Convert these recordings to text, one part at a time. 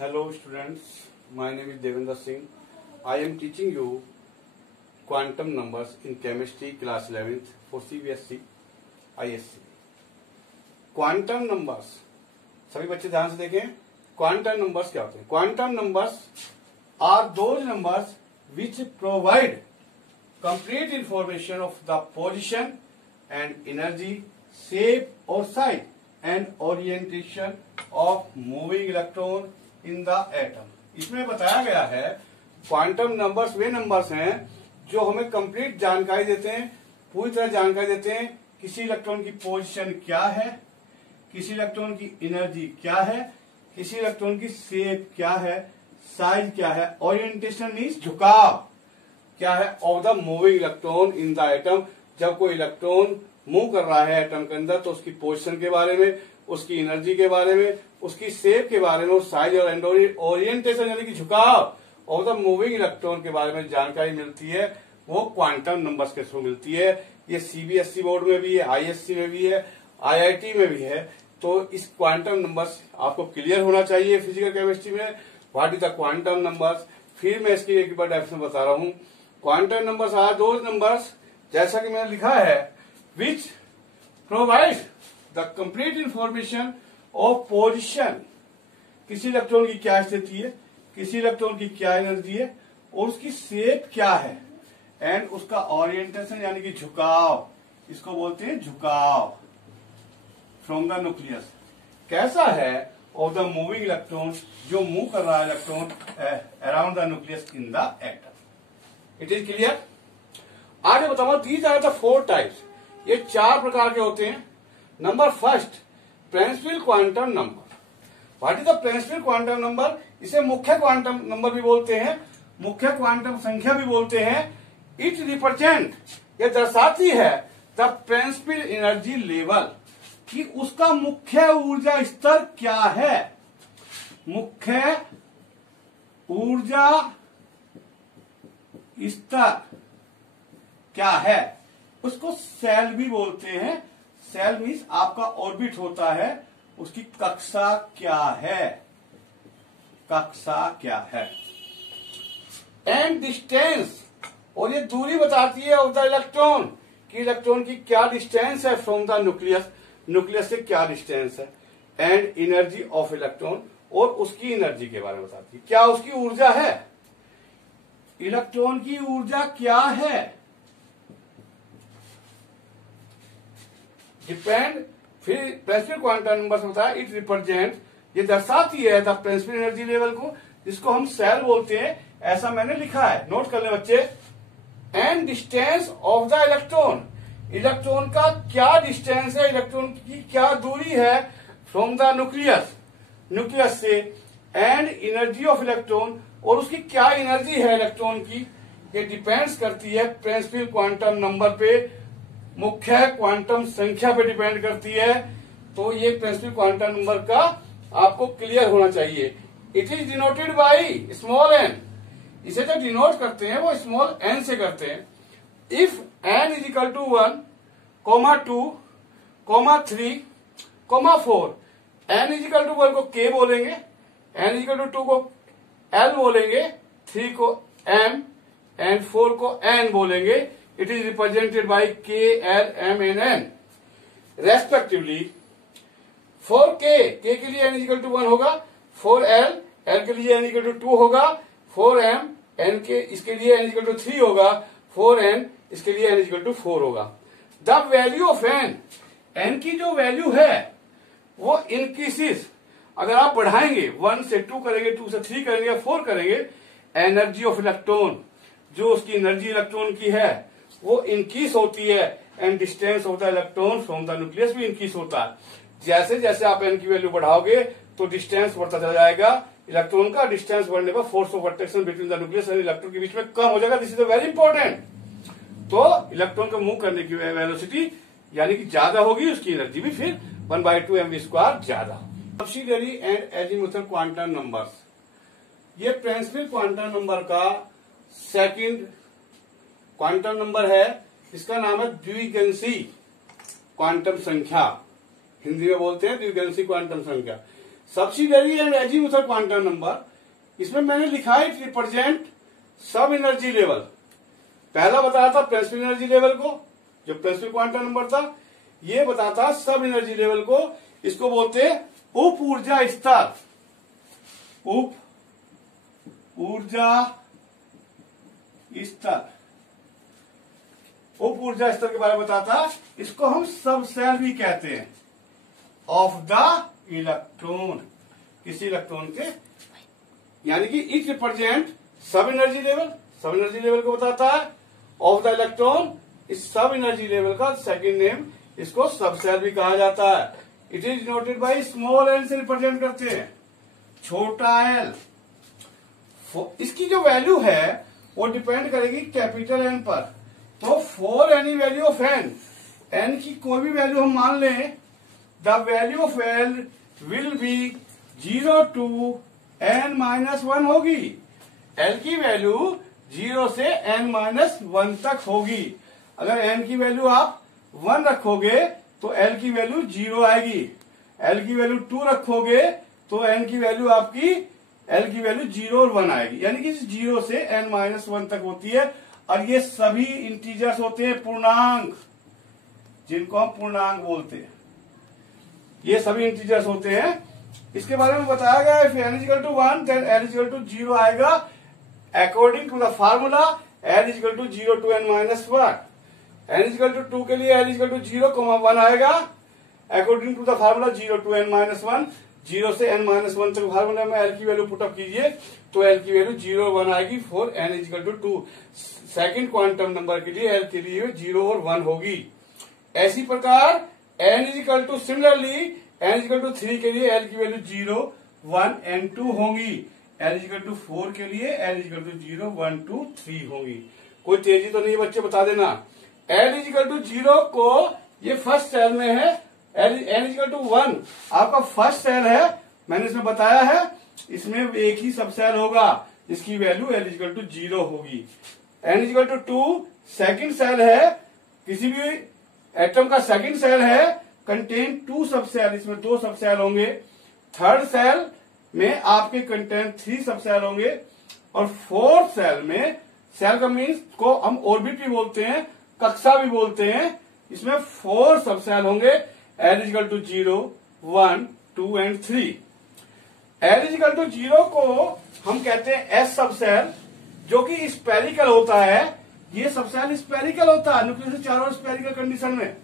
Hello students, my name is Devendra Singh. I am teaching you quantum numbers in chemistry class 11th for CBSE ISC. Quantum numbers, सभी बच्चे ध्यान से देखें। Quantum numbers क्या होते हैं? Quantum numbers are those numbers which provide complete information of the position and energy, shape और size and orientation of moving electron in the atom. इसमें बताया गया है क्वांटम नंबर्स वे नंबर्स हैं जो हमें कंप्लीट जानकारी देते हैं, पूरी तरह जानकारी देते हैं किसी इलेक्ट्रॉन की पोजीशन क्या है, किसी इलेक्ट्रॉन की एनर्जी क्या है, किसी इलेक्ट्रॉन की शेप क्या है, साइज क्या है, ओरिएंटेशन मीन्स झुकाव क्या है of the moving electron in the atom. जब कोई इलेक्ट्रॉन मूव कर रहा है एटम के अंदर तो उसकी पोजीशन के बारे में, उसकी एनर्जी के बारे में, उसकी शेप के बारे में, साइज और ओरिएंटेशन यानी कि झुकाव ऑफ द मूविंग इलेक्ट्रॉन के बारे में जानकारी मिलती है, वो क्वांटम नंबर्स के थ्रू मिलती है। ये सीबीएसई बोर्ड में भी है, आईएससी में भी है, आईआईटी में भी है। तो इस क्वांटम नंबर्स आपको क्लियर होना चाहिए फिजिकल केमिस्ट्री में। What is the quantum numbers? फिर मैं इसकी एक बार डेफिनेशन बता रहा हूं। Quantum numbers are those numbers, जैसा कि मैंने लिखा है, which provide the complete information of position. किसी इलेक्ट्रॉन की क्या स्थिति है, किसी इलेक्ट्रॉन की क्या एनर्जी है और उसकी शेप क्या है, एंड उसका ओरिएंटेशन यानी कि झुकाव, इसको बोलते हैं झुकाव फ्रॉम द न्यूक्लियस, कैसा है ऑफ द मूविंग इलेक्ट्रॉन, जो मूव कर रहा है electron around the nucleus in the atom. It is clear? आगे बताऊंगा दीज आर द 4 टाइप्स। ये 4 प्रकार के होते हैं। Number first, principal quantum number. What is the principal quantum number? इसे मुख्य क्वांटम नंबर भी बोलते हैं, मुख्य क्वांटम संख्या भी बोलते हैं। इट रिप्रेजेंट, ये दर्शाती है द प्रिंसिपल एनर्जी लेवल, कि उसका मुख्य ऊर्जा स्तर क्या है। मुख्य ऊर्जा स्तर क्या है, उसको सेल भी बोलते हैं। सेल मीन्स आपका ऑर्बिट होता है, उसकी कक्षा क्या है, कक्षा क्या है। एंड डिस्टेंस, और ये दूरी बताती है ऑफ द इलेक्ट्रॉन, कि इलेक्ट्रॉन की क्या डिस्टेंस है फ्रॉम द न्यूक्लियस, न्यूक्लियस से क्या डिस्टेंस है। एंड एनर्जी ऑफ इलेक्ट्रॉन, और उसकी एनर्जी के बारे में बताती है, क्या उसकी ऊर्जा है, इलेक्ट्रॉन की ऊर्जा क्या है। डिपेंड, फिर प्रिंसिपल क्वांटम नंबर से बताया, इट रिप्रेजेंट, ये दर्शाती है द प्रिंसिपल एनर्जी लेवल को, जिसको हम सेल बोलते हैं, ऐसा मैंने लिखा है, नोट कर ले बच्चे। And distance of the electron, electron का क्या डिस्टेंस है, इलेक्ट्रॉन की क्या दूरी है फ्रॉम द न्यूक्लियस, न्यूक्लियस से। एंड एनर्जी ऑफ इलेक्ट्रॉन, और उसकी क्या एनर्जी है इलेक्ट्रॉन की, ये डिपेंड्स करती है प्रिंसिपल क्वांटम नंबर पे, मुख्य क्वांटम संख्या पे डिपेंड करती है। तो ये प्रिंसिपल क्वांटम नंबर का आपको क्लियर होना चाहिए। It is denoted by small n, इसे जो डिनोट करते हैं वो स्मॉल एन से करते हैं। If n is equal to 1, 2, 3, 4, n is equal to 1 को के बोलेंगे, एन इज इक्वल टू 2 को एल बोलेंगे, 3 को एम एंड 4 को एन बोलेंगे। It is represented by K, L, M and N respectively. For K के लिए एन इक्वल टू 1 होगा, 4 एल, एल के लिए एन इक्वल टू 2 होगा, 4 एम, एन के इसके लिए एन इक्वल टू 3 होगा, 4 एन इसके लिए एन इक्वल टू 4 होगा। The value of n, n की जो वैल्यू है वो इंक्रीजेस, अगर आप बढ़ाएंगे 1 से 2 करेंगे, 2 से 3 करेंगे, 4 करेंगे, एनर्जी ऑफ इलेक्ट्रॉन, जो उसकी एनर्जी इलेक्ट्रॉन की है वो इंक्रीज होती है। And distance of the electron from the nucleus भी इंक्रीज होता है। जैसे जैसे आप एन की वैल्यू बढ़ाओगे तो डिस्टेंस बढ़ता चला जाएगा इलेक्ट्रॉन का। डिस्टेंस बढ़ने पर force of attraction between the nucleus and electron के बीच में कम हो जाएगा। This is very important. तो इलेक्ट्रॉन को मूव करने की वेलोसिटी यानी कि ज्यादा होगी, उसकी एनर्जी भी फिर 1/2 mv² ज्यादा। Subsidiary and azimuthal quantum numbers, ये प्रिंसिपल क्वांटम नंबर का सेकंड क्वांटम नंबर है। इसका नाम है द्विगंशी क्वांटम संख्या, हिंदी में बोलते हैं द्विगंशी क्वांटम संख्या। सब्सिडियरी एंड एजीमुथर क्वांटम नंबर, इसमें मैंने लिखा है इट रिप्रेजेंट सब एनर्जी लेवल। पहला बताया था प्रिंसिपल एनर्जी लेवल को, जो प्रिंसिपल क्वांटम नंबर था, ये बताता सब एनर्जी लेवल को। इसको बोलते हैं उप ऊर्जा स्तर, उप ऊर्जा स्तर, उप ऊर्जा स्तर के बारे में बताता। इसको हम सब सेल भी कहते हैं ऑफ द इलेक्ट्रॉन, किसी इलेक्ट्रॉन के, यानी कि इट रिप्रेजेंट सब एनर्जी लेवल, सब एनर्जी लेवल को बताता है। ऑफ द इलेक्ट्रॉन, इस सब एनर्जी लेवल का सेकंड नेम, इसको सब सेल भी कहा जाता है। It is denoted by small L से रिप्रेजेंट करते हैं, छोटा एल। इसकी जो वैल्यू है वो डिपेंड करेगी कैपिटल एन पर। तो for any value of n, n की कोई भी वैल्यू हम मान लें, the value of l will be 0 to n-1 होगी। एल की वैल्यू 0 से n-1 तक होगी। अगर n की वैल्यू आप 1 रखोगे तो एल की वैल्यू 0 आएगी। एल की वैल्यू 2 रखोगे तो n की वैल्यू आपकी, एल की वैल्यू 0 और 1 आएगी, यानी कि 0 से n-1 तक होती है। और ये सभी इंटीजर्स होते हैं, पूर्णांक, जिनको हम पूर्णांक बोलते हैं, ये सभी इंटीजर्स होते हैं। इसके बारे में बताया गया है, if n equal to 1 then l equal to 0 आएगा according to the formula l equal to 0 to n-1। n equal to 2 के लिए l इक्वल टू 0, 1 आएगा according to the formula 0 to n-1। 0 से n-1 तक फार्मूला में l की value put up कीजिए तो l की वैल्यू 0 और 1 आएगी for n equal to 2। Second quantum number के लिए l के लिए 0 और 1 होगी। ऐसी प्रकार n equal to, similarly n equal to 3 के लिए l की वैल्यू 0, 1 and 2 होगी। l इक्वल टू 4 के लिए l इक्वल टू 0, 1, 2, 3 होगी। कोई तेजी तो नहीं बच्चे, बता देना। l इक्वल टू 0 को ये फर्स्ट सेल में है, n इक्वल टू 1 आपका फर्स्ट सेल है, मैंने इसमें बताया है। इसमें एक ही सब सेल होगा जिसकी वैल्यू l इक्वल टू 0 होगी। n equal to 2 second shell है, किसी भी एटम का सेकेंड सेल है, कंटेन 2 सब सेल, इसमें 2 सब सेल होंगे। थर्ड सेल में आपके कंटेन 3 सब सेल होंगे। और फोर्थ सेल में, सेल का मीन्स को हम ऑर्बिट भी बोलते हैं, कक्षा भी बोलते हैं, इसमें 4 सब सेल होंगे। l equal to 0, 1, 2 and 3। l equal to 0 को हम कहते हैं s सब सेल, जो कि स्पेरिकल होता है। ये सब सेल स्पेरिकल होता है, न्यूक्लियस से चारों स्पेरिकल कंडीशन में।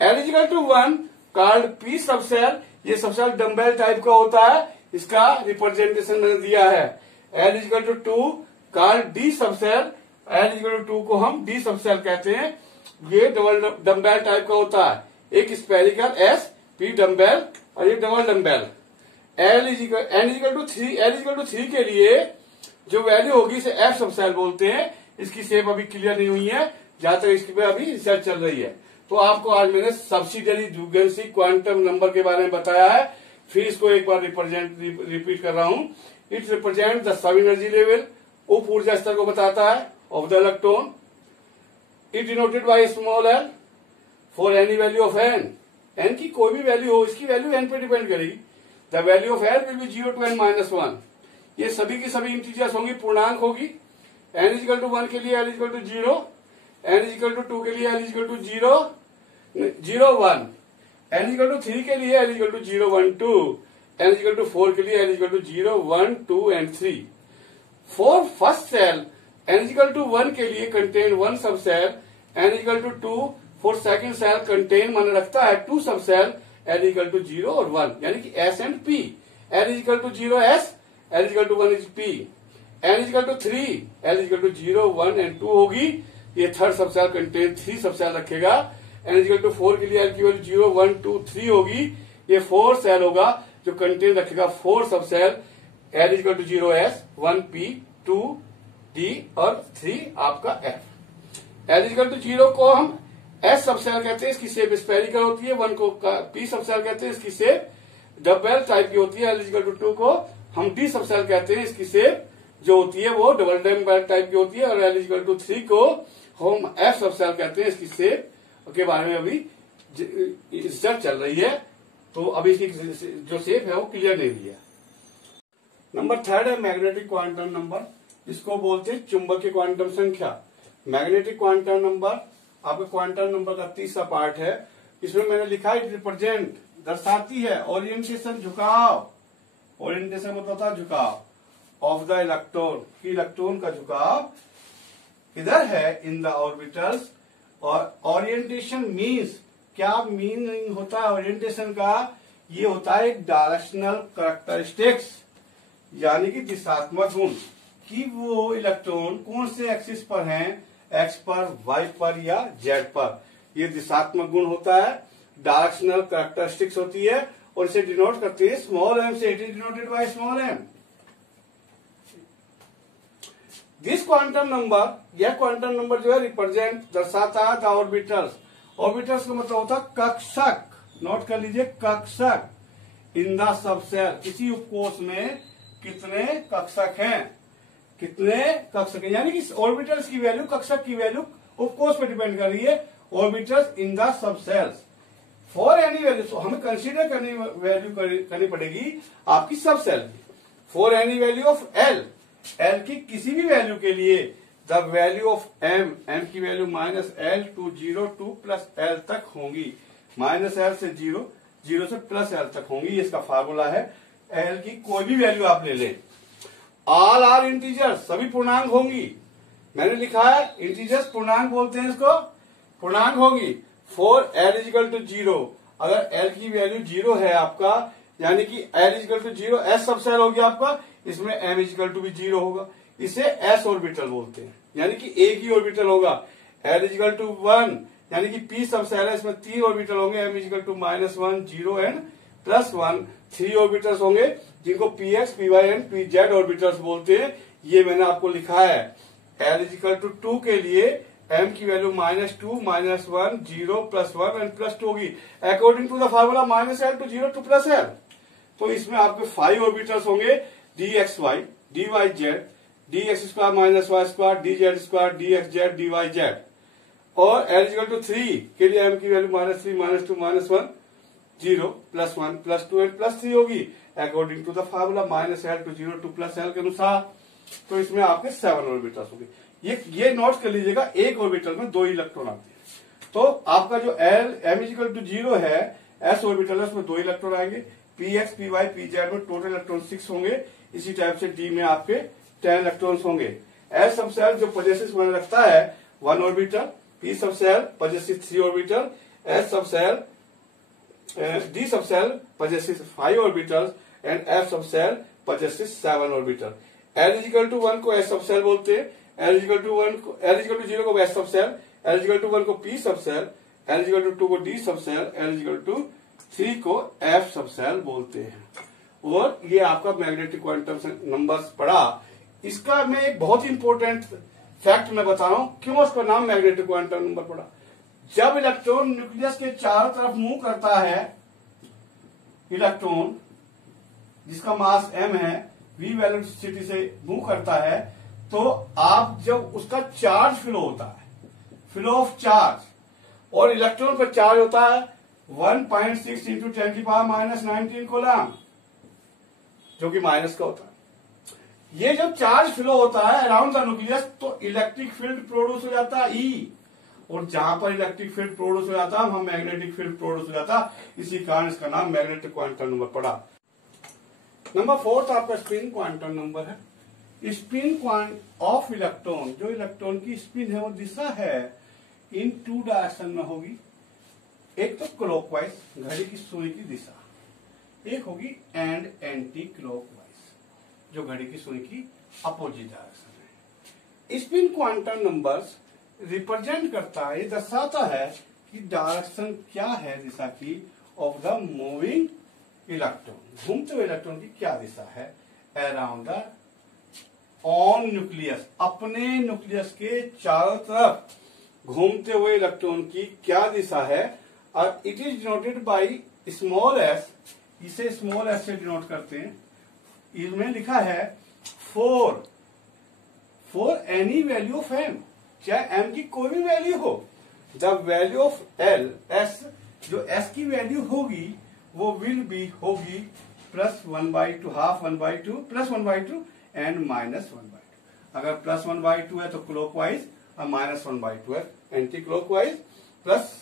l equal to 1 called p sub shell, ये सब सेल डम्बेल टाइप का होता है, इसका रिप्रेजेंटेशन मैंने दिया है। l equal to 2 called d sub shell, l equal to 2 को हम d सब सेल कहते हैं। ये डबल डम्बेल टाइप का होता है, एक स्पेरिकल s, p डम्बेल और ये double dumbbell. n equal to 3 के लिए जो वैल्यू होगी इसे f सब सेल बोलते हैं। इसकी शेप अभी क्लियर नहीं हुई है, जहां तक इसकी पे अभी रिसर्च चल रही है। तो आपको आज मैंने सब्सिडियरी ह्यूजेंस क्वांटम नंबर के बारे में बताया है, फिर इसको एक बार रिपीट कर रहा हूं। It represent the sub energy level, उप ऊर्जा स्तर को बताता है of the electron. It denoted by small l for any value of n, n की कोई भी वैल्यू हो, इसकी वैल्यू एन पे डिपेंड करेगी। The value of l will be 0 to n-1। ये सभी की सभी इंटीजर्स होंगी, पूर्णांक होगी। n इक्वल टू 1 के लिए l equal to 0, n equal to 2 के लिए l equal to 0, 0, 1, n equal to 3 के लिए l equal to 0, 1, 2, n equal to 4 के लिए l equal to 0, 1, 2 and 3। For first shell n equal to 1 के लिए contain 1 sub shell, n equal to 2 for second shell contain माने रखता है 2 सब सेल, l इक्वल टू 0 और 1, यानी कि s and p। l equal to 0 s, l equal to 1 is p। n equal to 3, l equal to 0, 1 and 2 होगी। ये third सब सेल कंटेन 3 सब सेल रखेगा। n इक्वल टू 4 के लिए l की वैल्यू 0, 1, 2, 3 होगी। ये 4 सेल होगा जो कंटेन रखेगा 4 sub shell, l equal to 0 s, 1 p, 2 d और 3 आपका f। l इक्वल टू 0 को हम s सब सेल कहते हैं, इसकी शेप स्पेरिकल होती है। 1 को p सब सेल कहते हैं, इसकी शेप डबल टाइप की होती है। l इक्वल टू 2 को हम d सब सेल कहते हैं, इसकी शेप जो होती है वो डबल डैम्बर टाइप की होती है। और l इक्वल टू 3 को हम f सब सेल कहते हैं, इसकी शेप के बारे में अभी रिसर्च चल रही है। तो अब इसकी जो शेप है वो क्लियर नहीं हुई है। नंबर थर्ड है मैग्नेटिक क्वांटम नंबर, इसको बोलते हैं चुंबकीय क्वांटम संख्या। मैग्नेटिक क्वांटम नंबर आपका क्वांटम नंबर का तीसरा पार्ट है। इसमें मैंने लिखा है रिप्रेजेंट, दर्शाती है ओरिएंटेशन, झुकाव। ओरिएंटेशन मतलब होता है झुकाव ऑफ द इलेक्ट्रॉन, कि इलेक्ट्रॉन का झुकाव किधर है, इन द ऑर्बिटल्स। और ओरिएंटेशन मीन्स, क्या मीनिंग होता है ओरिएंटेशन का, ये होता है एक डायरेक्शनल कैरेक्टरिस्टिक्स, यानी कि दिशात्मक गुण, कि वो इलेक्ट्रॉन कौन से एक्सिस पर हैं, एक्स पर, वाई पर या जेड पर। ये दिशात्मक गुण होता है, डायरेक्शनल कैरेक्टरिस्टिक्स होती है, और इसे डिनोट करते हैं स्मॉल एम से। It is denoted by small m. This quantum number, यह क्वांटम नंबर जो है रिप्रेजेंट, दर्शाता है द ऑर्बिटल्स। ऑर्बिटल्स का मतलब होता है कक्षक, नोट कर लीजिए कक्षक, इन द सबसेल, किसी उपकोष में कितने कक्षक हैं, कितने कक्षक हैं, यानी कि ऑर्बिटल्स की वैल्यू, कक्षक की वैल्यू उपकोष पर डिपेंड कर रही है। Orbitals in the subshells for any value, तो हमें कंसीडर करनी पड़ेगी आपकी subshell for any value of L, L की किसी भी वैल्यू के लिए, the value of M, M की वैल्यू minus L to 0 to plus L तक होंगी, माइनस एल से 0, 0 से प्लस एल तक होंगी। इसका फार्मूला है, एल की कोई भी वैल्यू आप ले लें। ऑल आर इंटीजर्स, सभी पूर्णांक होंगी। मैंने लिखा है इंटीजर्स पूर्णांक बोलते हैं इसको, पूर्णांक होगी। फॉर एल इजिकल टू 0, अगर एल की वैल्यू 0 है आपका, यानी कि l equal to 0, s subshell हो गया आपका, इसमें एम इजिकल टू भी 0 होगा, इसे एस ऑर्बिटल बोलते हैं, यानी कि एक ही ऑर्बिटल होगा। एल इजिकल टू 1, यानी कि पी सबसेल है, इसमें 3 ऑर्बिटल होंगे, m equal to -1, 0 and +1, 3 orbitals होंगे, जिनको p x, p y and p z orbitals बोलते हैं। ये मैंने आपको लिखा है। एल इजिकल टू 2 के लिए एम की वैल्यू -2, -1, 0, +1 एंड +2 होगी, according to the formula -L to 0 to +L। तो इसमें आपके 5 ऑर्बिटल्स होंगे, dxy, dyz, dx² -y², dz², dxz, dyz। और L इक्वल टू 3 के लिए m की वैल्यू -3, -2, -1, 0, +1, +2 एंड +3 होगी, according to the formula -L to 0 to +L के अनुसार। तो इसमें आपके 7 ऑर्बिटल्स होंगे। ये नोट कर लीजिएगा, एक ऑर्बिटल में 2 इलेक्ट्रॉन आते हैं। तो आपका जो m इक्वल टू 0 है, s ऑर्बिटल है, उसमें 2 इलेक्ट्रॉन आएंगे। px, py, pz में टोटल इलेक्ट्रॉन 6 होंगे। इसी टाइप से d में आपके 10 इलेक्ट्रॉन्स होंगे। s सबसेल जो पोजेसिव मैंने रखता है 1 orbital, p subshell possessive 3 orbital, s subshell, d subshell possessive 5 orbitals and f subshell possessive 7 orbital. l equal to 1 को s सबसेल बोलते हैं, l इक्वल टू 0 को s subshell, l equal to 1 को p subshell, l equal to 2 को d subshell, l equal to 3 को f subshell बोलते हैं। और ये आपका मैग्नेटिक क्वांटम नंबर्स पढ़ा। इसका मैं एक बहुत इंपॉर्टेंट फैक्ट मैं बता रहा हूं, क्यों उसका नाम मैग्नेटिक क्वांटम नंबर पड़ा। जब इलेक्ट्रॉन न्यूक्लियस के चारों तरफ मूव करता है, इलेक्ट्रॉन जिसका मास m है, v वेलोसिटी से मूव करता है, तो आप जब उसका चार्ज फ्लो होता है, फ्लो ऑफ चार्ज, और इलेक्ट्रॉन पर चार्ज होता है 1.6 इंटू 10⁻⁻19 कूलम, जो कि माइनस का होता है। ये जब चार्ज फ्लो होता है अराउंड द न्यूक्लियस, तो इलेक्ट्रिक फील्ड प्रोड्यूस हो जाता है E, और जहां पर इलेक्ट्रिक फील्ड प्रोड्यूस हो जाता है वहां मैग्नेटिक फील्ड प्रोड्यूस हो जाता है। इसी कारण इसका नाम मैग्नेटिक क्वांटम नंबर पड़ा। नंबर 4 आपका स्पिन क्वांटम नंबर है। स्पिन ऑफ इलेक्ट्रॉन, जो इलेक्ट्रॉन की स्पिन है वो दिशा है इन 2 डायरेक्शन में होगी। एक तो क्लॉकवाइज, घड़ी की सुई की दिशा, एक होगी एंड एंटी क्लॉकवाइज, जो घड़ी की सुई की अपोजिट डायरेक्शन है। स्पिन क्वांटम नंबर्स रिप्रेजेंट करता है, ये दर्शाता है कि डायरेक्शन क्या है दिशा की ऑफ द मूविंग इलेक्ट्रॉन, घूमते हुए इलेक्ट्रॉन की क्या दिशा है अराउंड द ऑन न्यूक्लियस, अपने न्यूक्लियस के चारों तरफ घूमते हुए इलेक्ट्रॉन की क्या दिशा है। और it is denoted by small s, इसे स्मॉल एस से डिनोट करते हैं। इसमें लिखा है for any value of m, चाहे एम की कोई भी वैल्यू हो, the value of l, s, जो एस की वैल्यू होगी वो विल बी होगी +1/2, हाफ 1/2, +1/2 एंड -1/2। अगर +1/2 है तो क्लॉकवाइज और -1/2 है anti clockwise. Plus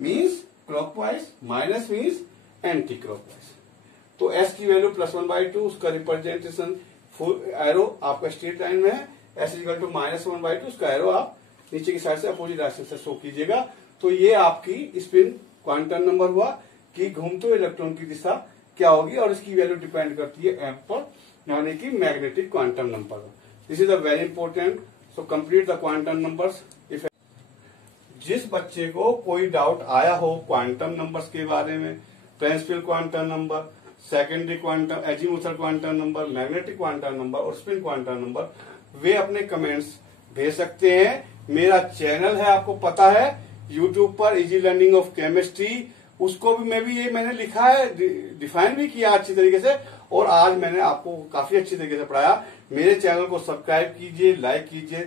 means clockwise, minus means anti clockwise. तो एस की वैल्यू +1/2, उसका रिप्रेजेंटेशन फुल एरो आपका स्ट्रेट लाइन में है। एस इक्वल टू -1/2, उसका एरो आप नीचे की साइड से अपोजिट डायरेक्शन से शो कीजिएगा। तो ये आपकी स्पिन क्वांटम नंबर हुआ कि घूमते हुए इलेक्ट्रॉन की दिशा क्या होगी, और इसकी वैल्यू डिपेंड करती है एम पर, यानी कि magnetic quantum number. This is a very important. So complete the quantum numbers. If जिस बच्चे को कोई डाउट आया हो क्वांटम नंबर्स के बारे में, principal quantum number, secondary quantum, azimuthal quantum number, magnetic quantum number और स्पिन क्वांटम नंबर, वे अपने कमेंट्स भेज सकते हैं। मेरा चैनल है, आपको पता है, यूट्यूब पर इजी लर्निंग ऑफ केमिस्ट्री, उसको भी मैंने लिखा है, डिफाइन भी किया अच्छी तरीके से, और आज मैंने आपको काफी अच्छी तरीके से पढ़ाया। मेरे चैनल को सब्सक्राइब कीजिए, लाइक कीजिए।